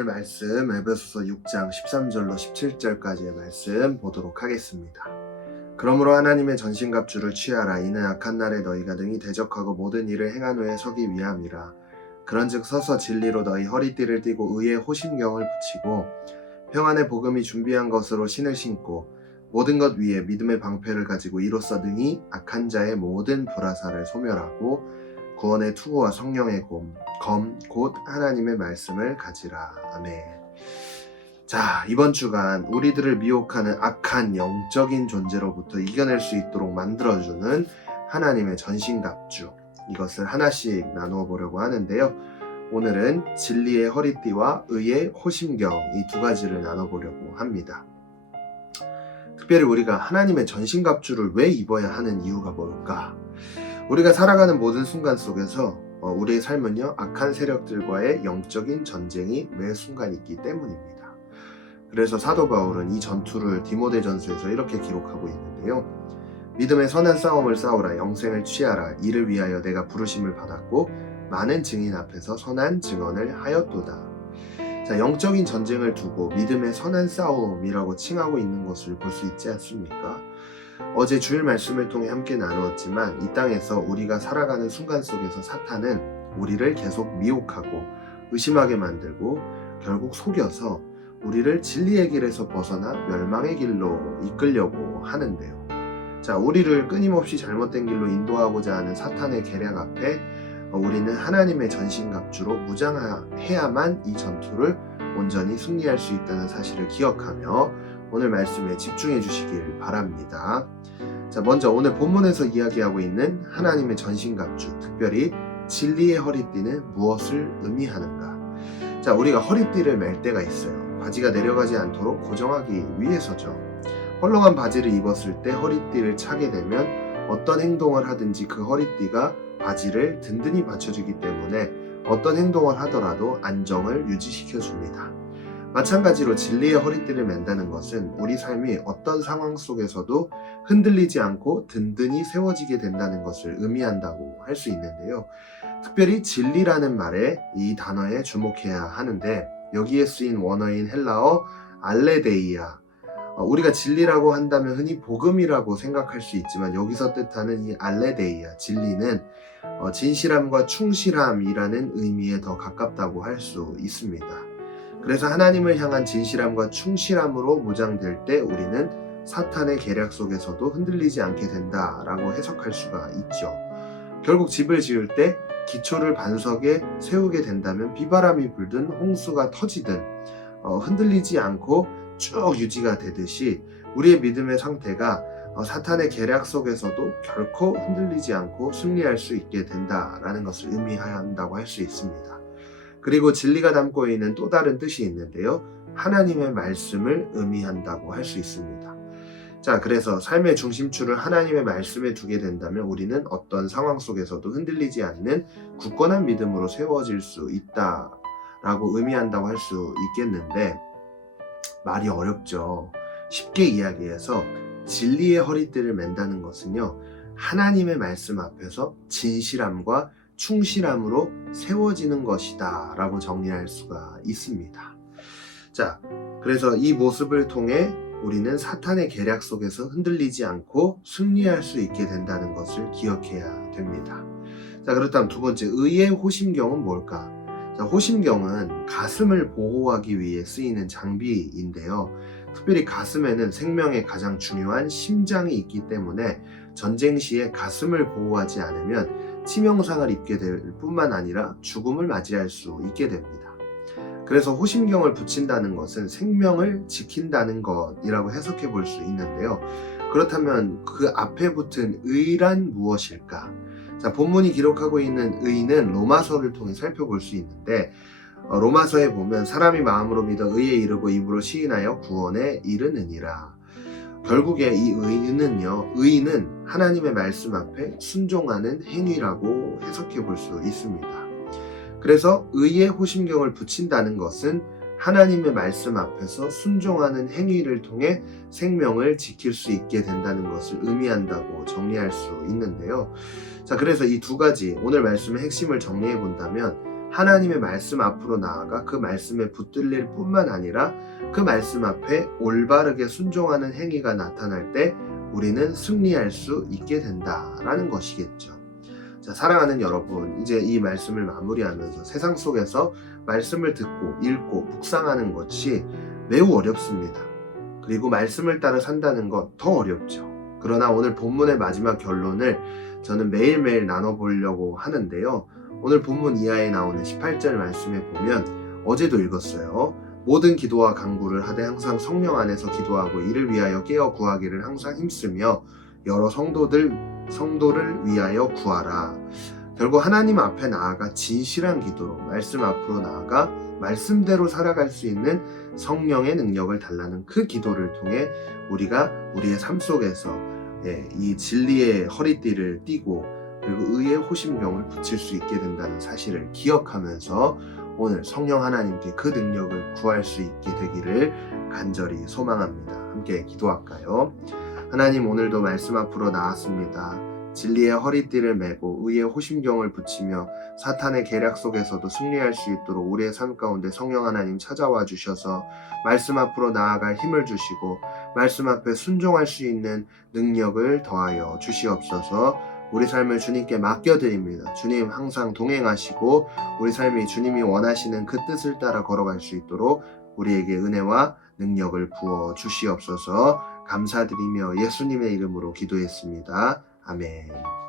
오늘 말씀 에베소서 6장 13절로 17절까지의 말씀 보도록 하겠습니다. 그러므로 하나님의 전신갑주를 취하라. 이는 악한 날에 너희가 능히 대적하고 모든 일을 행한 후에 서기 위함이라. 그런즉 서서 진리로 너희 허리띠를 띠고 의의 호심경을 붙이고 평안의 복음이 준비한 것으로 신을 신고 모든 것 위에 믿음의 방패를 가지고 이로써 능히 악한 자의 모든 불화살을 소멸하고 구원의 투구와 성령의 검 곧 하나님의 말씀을 가지라. 아멘. 자, 이번 주간 우리들을 미혹하는 악한 영적인 존재로부터 이겨낼 수 있도록 만들어주는 하나님의 전신갑주, 이것을 하나씩 나누어 보려고 하는데요. 오늘은 진리의 허리띠와 의의 호심경, 이 두 가지를 나눠보려고 합니다. 특별히 우리가 하나님의 전신갑주를 왜 입어야 하는 이유가 뭘까? 우리가 살아가는 모든 순간 속에서 우리의 삶은요, 악한 세력들과의 영적인 전쟁이 매 순간 있기 때문입니다. 그래서 사도 바울은 이 전투를 디모데전서에서 이렇게 기록하고 있는데요. 믿음의 선한 싸움을 싸우라. 영생을 취하라. 이를 위하여 내가 부르심을 받았고 많은 증인 앞에서 선한 증언을 하였도다. 자, 영적인 전쟁을 두고 믿음의 선한 싸움이라고 칭하고 있는 것을 볼 수 있지 않습니까? 어제 주일 말씀을 통해 함께 나누었지만 이 땅에서 우리가 살아가는 순간 속에서 사탄은 우리를 계속 미혹하고 의심하게 만들고 결국 속여서 우리를 진리의 길에서 벗어나 멸망의 길로 이끌려고 하는데요. 자, 우리를 끊임없이 잘못된 길로 인도하고자 하는 사탄의 계략 앞에 우리는 하나님의 전신갑주로 무장해야만 이 전투를 온전히 승리할 수 있다는 사실을 기억하며 오늘 말씀에 집중해 주시길 바랍니다. 자, 먼저 오늘 본문에서 이야기하고 있는 하나님의 전신갑주, 특별히 진리의 허리띠는 무엇을 의미하는가? 자, 우리가 허리띠를 맬 때가 있어요. 바지가 내려가지 않도록 고정하기 위해서죠. 헐렁한 바지를 입었을 때 허리띠를 차게 되면 어떤 행동을 하든지 그 허리띠가 바지를 든든히 받쳐주기 때문에 어떤 행동을 하더라도 안정을 유지시켜 줍니다. 마찬가지로 진리의 허리띠를 맨다는 것은 우리 삶이 어떤 상황 속에서도 흔들리지 않고 든든히 세워지게 된다는 것을 의미한다고 할 수 있는데요. 특별히 진리라는 말에, 이 단어에 주목해야 하는데, 여기에 쓰인 원어인 헬라어 알레데이아, 우리가 진리라고 한다면 흔히 복음이라고 생각할 수 있지만 여기서 뜻하는 이 알레데이아, 진리는 진실함과 충실함이라는 의미에 더 가깝다고 할 수 있습니다. 그래서 하나님을 향한 진실함과 충실함으로 무장될 때 우리는 사탄의 계략 속에서도 흔들리지 않게 된다라고 해석할 수가 있죠. 결국 집을 지을 때 기초를 반석에 세우게 된다면 비바람이 불든 홍수가 터지든 흔들리지 않고 쭉 유지가 되듯이 우리의 믿음의 상태가 사탄의 계략 속에서도 결코 흔들리지 않고 승리할 수 있게 된다라는 것을 의미한다고 할 수 있습니다. 그리고 진리가 담고 있는 또 다른 뜻이 있는데요. 하나님의 말씀을 의미한다고 할 수 있습니다. 자, 그래서 삶의 중심추를 하나님의 말씀에 두게 된다면 우리는 어떤 상황 속에서도 흔들리지 않는 굳건한 믿음으로 세워질 수 있다라고 의미한다고 할 수 있겠는데, 말이 어렵죠. 쉽게 이야기해서 진리의 허리띠를 맨다는 것은요, 하나님의 말씀 앞에서 진실함과 충실함으로 세워지는 것이다 라고 정리할 수가 있습니다. 자, 그래서 이 모습을 통해 우리는 사탄의 계략 속에서 흔들리지 않고 승리할 수 있게 된다는 것을 기억해야 됩니다. 자, 그렇다면 두 번째, 의의 호심경은 뭘까? 자, 호심경은 가슴을 보호하기 위해 쓰이는 장비인데요. 특별히 가슴에는 생명의 가장 중요한 심장이 있기 때문에 전쟁 시에 가슴을 보호하지 않으면 치명상을 입게 될 뿐만 아니라 죽음을 맞이할 수 있게 됩니다. 그래서 호심경을 붙인다는 것은 생명을 지킨다는 것이라고 해석해 볼 수 있는데요. 그렇다면 그 앞에 붙은 의란 무엇일까? 자, 본문이 기록하고 있는 의는 로마서를 통해 살펴볼 수 있는데, 로마서에 보면 사람이 마음으로 믿어 의에 이르고 입으로 시인하여 구원에 이르느니라. 결국에 이 의는 하나님의 말씀 앞에 순종하는 행위라고 해석해 볼 수 있습니다. 그래서 의의 호심경을 붙인다는 것은 하나님의 말씀 앞에서 순종하는 행위를 통해 생명을 지킬 수 있게 된다는 것을 의미한다고 정리할 수 있는데요. 자, 그래서 이 두 가지, 오늘 말씀의 핵심을 정리해 본다면 하나님의 말씀 앞으로 나아가 그 말씀에 붙들릴 뿐만 아니라 그 말씀 앞에 올바르게 순종하는 행위가 나타날 때 우리는 승리할 수 있게 된다라는 것이겠죠. 자, 사랑하는 여러분, 이제 이 말씀을 마무리하면서 세상 속에서 말씀을 듣고 읽고 묵상하는 것이 매우 어렵습니다. 그리고 말씀을 따라 산다는 것 더 어렵죠. 그러나 오늘 본문의 마지막 결론을 저는 매일매일 나눠보려고 하는데요. 오늘 본문 이하에 나오는 18절 말씀에 보면 어제도 읽었어요. 모든 기도와 간구를 하되 항상 성령 안에서 기도하고 이를 위하여 깨어 구하기를 항상 힘쓰며 여러 성도를 위하여 구하라. 결국 하나님 앞에 나아가 진실한 기도로 말씀 앞으로 나아가 말씀대로 살아갈 수 있는 성령의 능력을 달라는 그 기도를 통해 우리가 우리의 삶 속에서 이 진리의 허리띠를 띠고 그리고 의의 호심경을 붙일 수 있게 된다는 사실을 기억하면서 오늘 성령 하나님께 그 능력을 구할 수 있게 되기를 간절히 소망합니다. 함께 기도할까요? 하나님, 오늘도 말씀 앞으로 나왔습니다. 진리의 허리띠를 메고 의의 호심경을 붙이며 사탄의 계략 속에서도 승리할 수 있도록 우리의 삶 가운데 성령 하나님 찾아와 주셔서 말씀 앞으로 나아갈 힘을 주시고 말씀 앞에 순종할 수 있는 능력을 더하여 주시옵소서. 우리 삶을 주님께 맡겨드립니다. 주님 항상 동행하시고 우리 삶이 주님이 원하시는 그 뜻을 따라 걸어갈 수 있도록 우리에게 은혜와 능력을 부어 주시옵소서. 감사드리며 예수님의 이름으로 기도했습니다. 아멘.